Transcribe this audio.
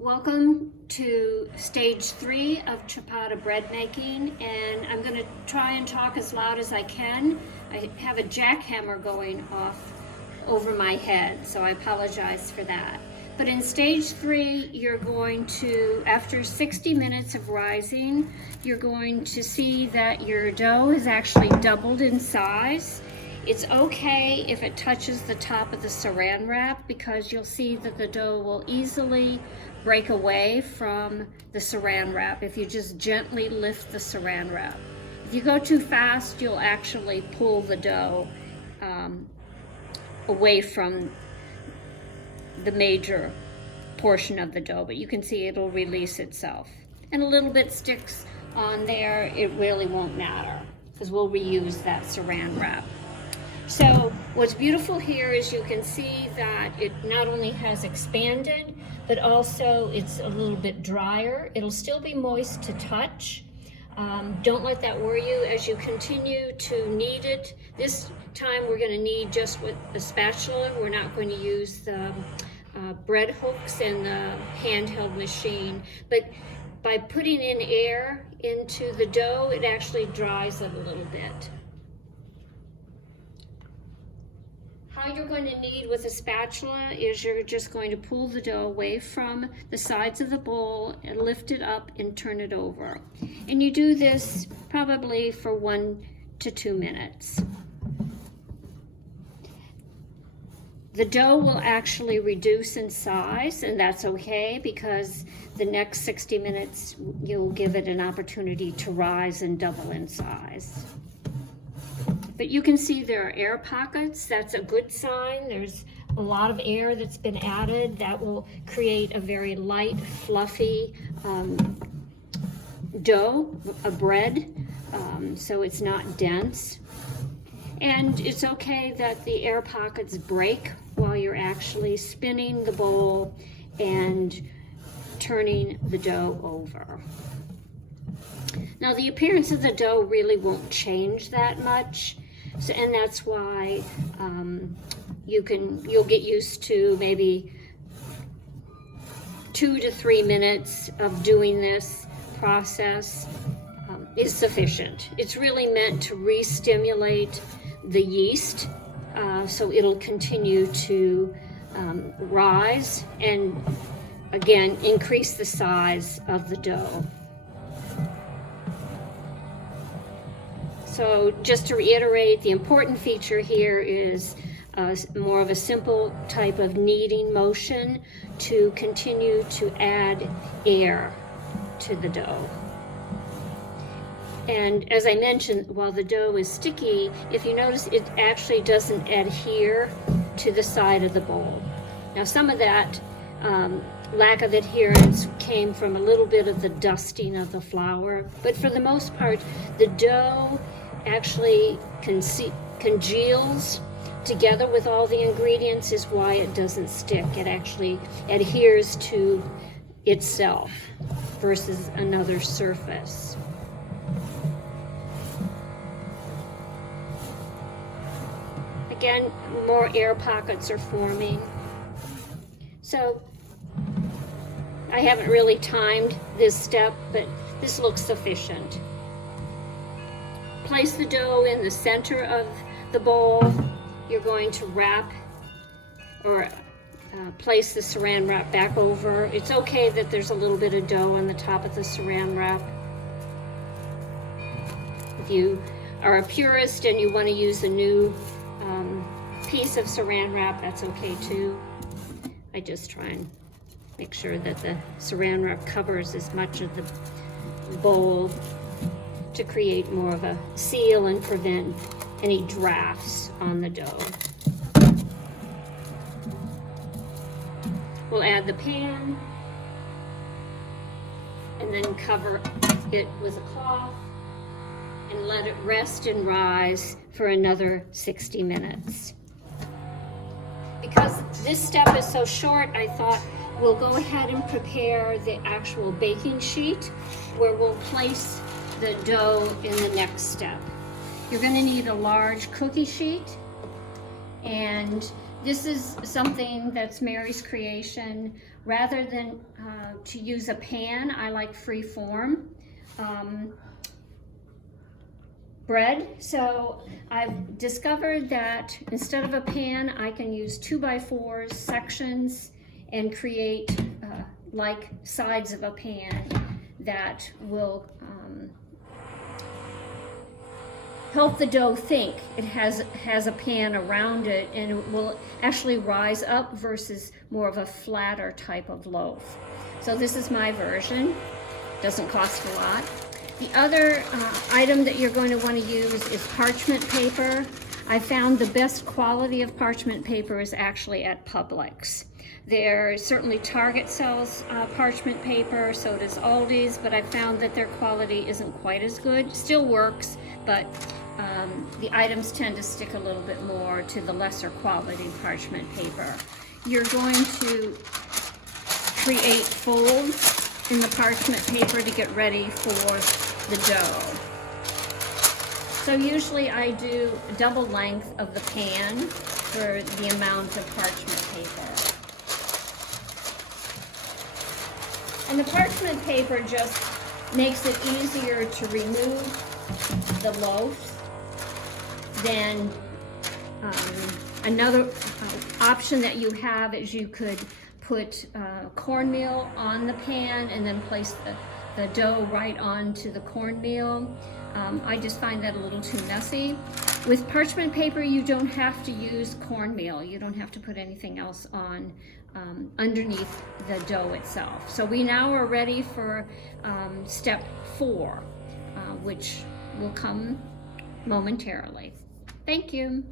Welcome to stage 3 of ciabatta bread making, and I'm going to try and talk as loud as I can. I have a jackhammer going off over my head, so I apologize for that. But in stage 3, you're going to, after 60 minutes of rising, you're going to see that your dough is actually doubled in size. It's okay if it touches the top of the saran wrap, because you'll see that the dough will easily break away from the saran wrap if you just gently lift the saran wrap. If you go too fast, you'll actually pull the dough away from the major portion of the dough, but you can see it'll release itself. And a little bit sticks on there, it really won't matter, because we'll reuse that saran wrap. So what's beautiful here is you can see that it not only has expanded, but also it's a little bit drier. It'll still be moist to touch. Don't let that worry you as you continue to knead it. This time we're going to knead just with the spatula. We're not going to use the bread hooks and the handheld machine. But by putting in air into the dough, it actually dries it a little bit. How you're going to knead with a spatula is you're just going to pull the dough away from the sides of the bowl and lift it up and turn it over. And you do this probably for 1 to 2 minutes. The dough will actually reduce in size, and that's okay, because the next 60 minutes you'll give it an opportunity to rise and double in size. But you can see there are air pockets. That's a good sign. There's a lot of air that's been added. That will create a very light, fluffy dough, a bread, so it's not dense. And it's okay that the air pockets break while you're actually spinning the bowl and turning the dough over. Now the appearance of the dough really won't change that much. So, and that's why you'll get used to maybe 2 to 3 minutes of doing this process is sufficient. It's really meant to re-stimulate the yeast, so it'll continue to rise and again increase the size of the dough. So just to reiterate, the important feature here is more of a simple type of kneading motion to continue to add air to the dough. And as I mentioned, while the dough is sticky, if you notice, it actually doesn't adhere to the side of the bowl. Now some of that lack of adherence came from a little bit of the dusting of the flour, but for the most part, the dough actually congeals together with all the ingredients, is why it doesn't stick. It actually adheres to itself versus another surface. Again, more air pockets are forming. So I haven't really timed this step, but this looks sufficient. Place the dough in the center of the bowl. You're going to wrap or place the saran wrap back over. It's okay that there's a little bit of dough on the top of the saran wrap. If you are a purist and you want to use a new piece of saran wrap, that's okay too. I just try and make sure that the saran wrap covers as much of the bowl to create more of a seal and prevent any drafts on the dough. We'll add the pan and then cover it with a cloth and let it rest and rise for another 60 minutes. Because this step is so short, I thought we'll go ahead and prepare the actual baking sheet where we'll place the dough in the next step. You're going to need a large cookie sheet, and This is something that's Mary's creation. Rather than to use a pan, I like free form bread. So I've discovered that instead of a pan, I can use 2x4 sections and create like sides of a pan that will help the dough think it has a pan around it, and it will actually rise up versus more of a flatter type of loaf. So this is my version. Doesn't cost a lot. The other item that you're going to want to use is parchment paper. I found the best quality of parchment paper is actually at Publix. There certainly Target sells parchment paper, so does Aldi's, but I found that their quality isn't quite as good. Still works, but the items tend to stick a little bit more to the lesser quality parchment paper. You're going to create folds in the parchment paper to get ready for the dough. So usually I do double length of the pan for the amount of parchment paper. And the parchment paper just makes it easier to remove the loaf. Then another option that you have is you could put cornmeal on the pan and then place the dough right onto the cornmeal. I just find that a little too messy. With parchment paper, you don't have to use cornmeal. You don't have to put anything else on underneath the dough itself. So we now are ready for step 4, which will come momentarily. Thank you.